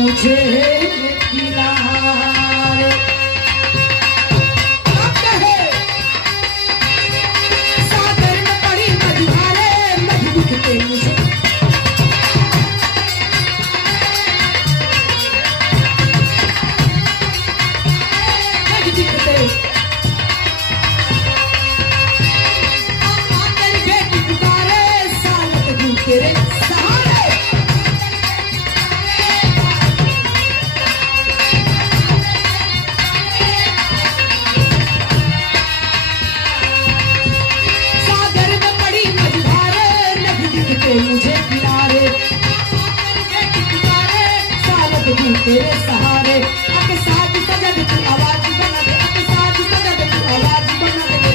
मुझे किनारे। सागर में पड़ी मझधारे, मझ दिखते मुझे। मझ दिखते तेरी बेटी पुकारे, सालत दूं तेरे सहारे। सागर में पड़ी मझधारे, नहीं दिखते मुझे किनारे। बेटी पुकारे, सालत दूं तेरे सहारे। अके साथ सजग तू आवाज बना दे, अके साथ सजग तू आवाज बना दे।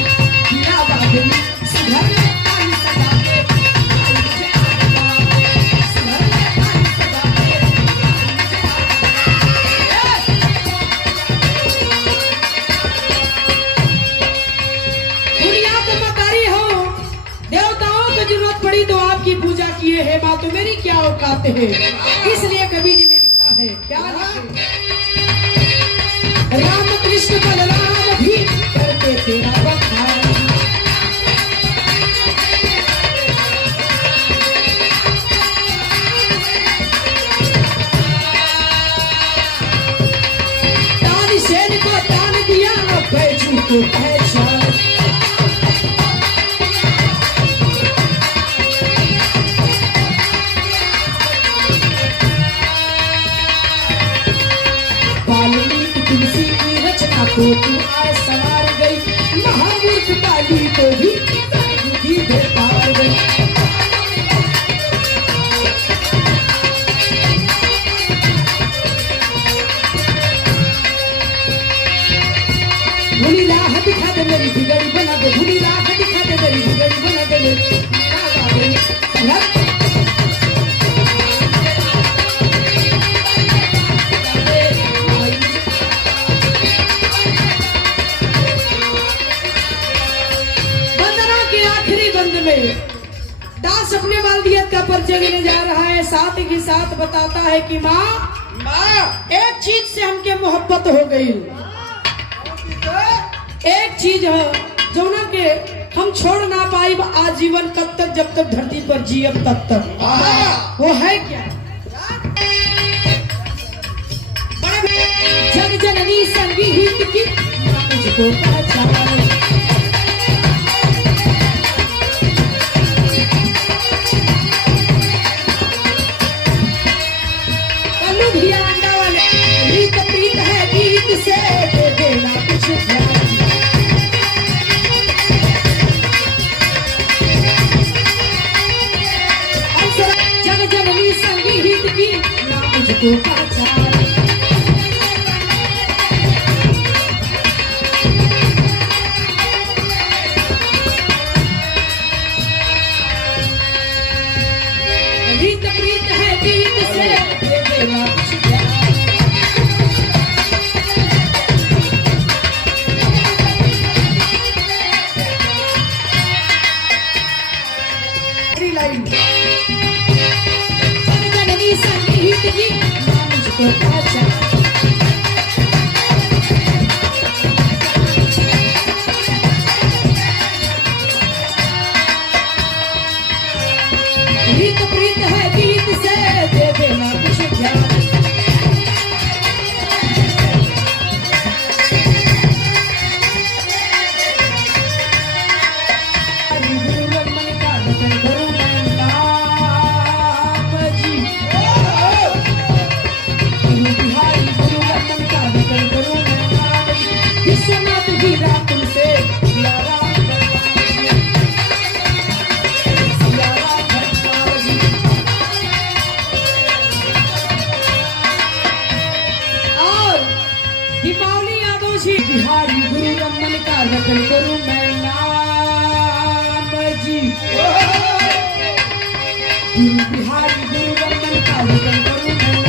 दिया बादली सुधर ले ताई सजा के, ताई मुझे आग लगा दे। सुधर ले ताई सजा के, ताई मुझे आग लगा दे। दुनिया को मकारी हो, देवताओं को जरूरत पड़ी तो आपकी पूजा किए है माँ, तो मेरी क्या औकात है। इसलिए कबीर जी ने लिखा है, क्या लिखे? राम कृष्ण बलराम भी करते तेरा बखान। तानसेन को तान दिया, बैजू को पहचान। वाल्मीकि तुलसी की रचना को तू आज संवार गई, महामूर्ख काली को भी बुद्धि दे पार गई। भूली राह दिखा दे मेरी बिगड़ी बना दे, भूली राह दिखा दे मेरी बिगड़ी बना दे। वंदना के आखिरी बंद में दास अपने वालदियत का परिचय देने जा रहा है। साथ ही साथ बताता है कि माँ एक चीज से हमके मोहब्बत हो गई। एक चीज है जो ना के हम छोड़ ना पाई आजीवन, कब तक? जब तक धरती पर जियब तब तक। वो है क्या? जग जननी संगीत की मुझको पहचान। कल्लू भैया अंडा वाले, रीत प्रीत है गीत से, दे देना कुछ ध्यान। जग जननी संगीत की मुझको पहचान। रीत प्रीत है गीत से, दे देना कुछ ध्यान। लाइन जननी संगीत की मुझको पहचान। रीत प्रीत है गीत से, दे देना कुछ ध्यान। विश्वनाथ जी रात से दीपावली यादव जी बिहारी गुरु रमन का रटन करूं मैं नाम जी। गुरु बिहारी गुरु रमन का रटन करूं मैं